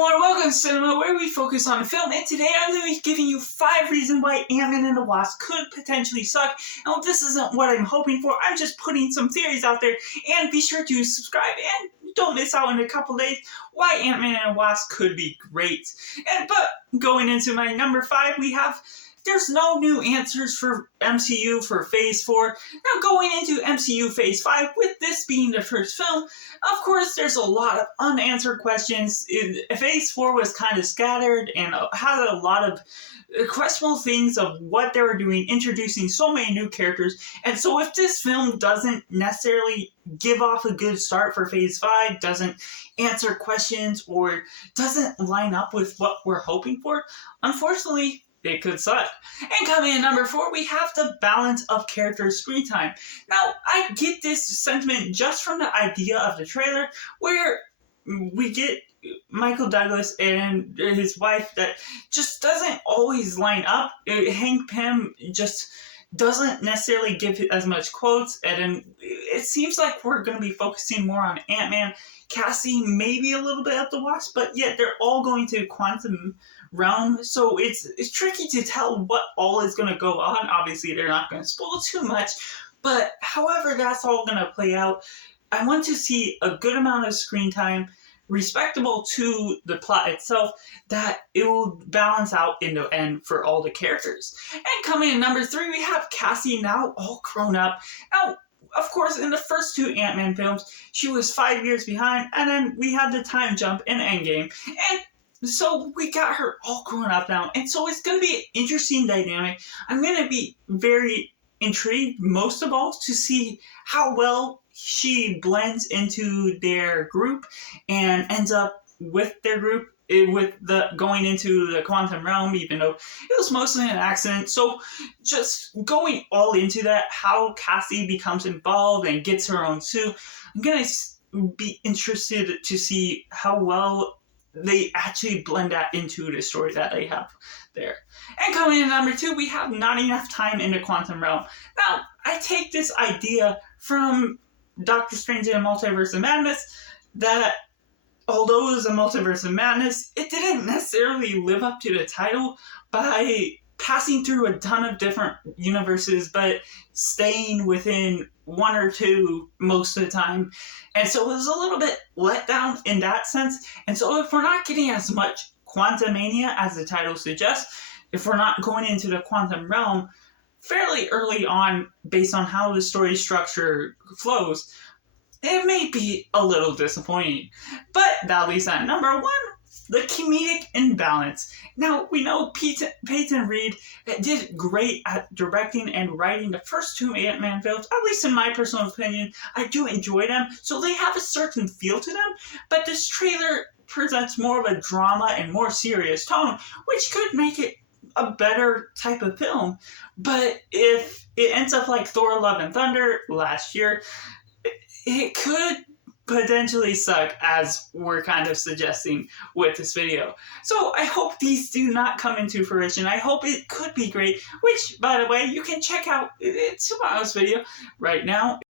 everyone, welcome to Cinema, where we focus on film, and today I'm going to be giving you 5 reasons why Antman and the Wasp could potentially suck. Now, this isn't what I'm hoping for, I'm just putting some theories out there, and be sure to subscribe, and don't miss out in a couple days why Antman and the Wasp could be great. But going into my number 5, we have... There's no new answers for MCU for Phase 4. Now going into MCU Phase 5, with this being the first film, of course there's a lot of unanswered questions. Phase 4 was kind of scattered and had a lot of questionable things of what they were doing, introducing so many new characters. And so if this film doesn't necessarily give off a good start for Phase 5, doesn't answer questions, or doesn't line up with what we're hoping for, unfortunately, it could suck. And coming in number 4, we have the balance of character screen time. Now, I get this sentiment just from the idea of the trailer, where we get Michael Douglas and his wife that just doesn't always line up. Hank Pym just doesn't necessarily give as much quotes, and then it seems like we're going to be focusing more on Ant-Man, Cassie, maybe a little bit of the Wasp, but yet they're all going to quantum realm, so it's tricky to tell what all is going to go on. Obviously, they're not going to spoil too much, but however that's all going to play out, I want to see a good amount of screen time, respectable to the plot itself, that it will balance out in the end for all the characters. And coming in number 3, we have Cassie, now all grown up. Now, of course, in the first 2 Ant-Man films, she was 5 years behind, and then we had the time jump in Endgame, and so we got her all grown up now, and so it's going to be an interesting dynamic. I'm going to be very intrigued, most of all, to see how well she blends into their group and ends up with their group, with the going into the quantum realm, even though it was mostly an accident. So just going all into that, how Cassie becomes involved and gets her own suit, I'm going to be interested to see how well they actually blend that into the story that they have there. And coming in number 2, we have not enough time in the quantum realm. Now, I take this idea from Doctor Strange in the Multiverse of Madness, that although it was a Multiverse of Madness, it didn't necessarily live up to the title by passing through a ton of different universes, but staying within 1 or 2 most of the time. And so it was a little bit let down in that sense. And so if we're not getting as much Quantumania as the title suggests, if we're not going into the quantum realm fairly early on based on how the story structure flows, it may be a little disappointing. But that leaves at number 1, the comedic imbalance. Now, we know Peyton Reed did great at directing and writing the first 2 Ant-Man films, at least in my personal opinion. I do enjoy them, so they have a certain feel to them, but this trailer presents more of a drama and more serious tone, which could make it a better type of film. But if it ends up like Thor: Love and Thunder last year, it could potentially suck, as we're kind of suggesting with this video. So I hope these do not come into fruition. I hope it could be great, which, by the way, you can check out tomorrow's video right now.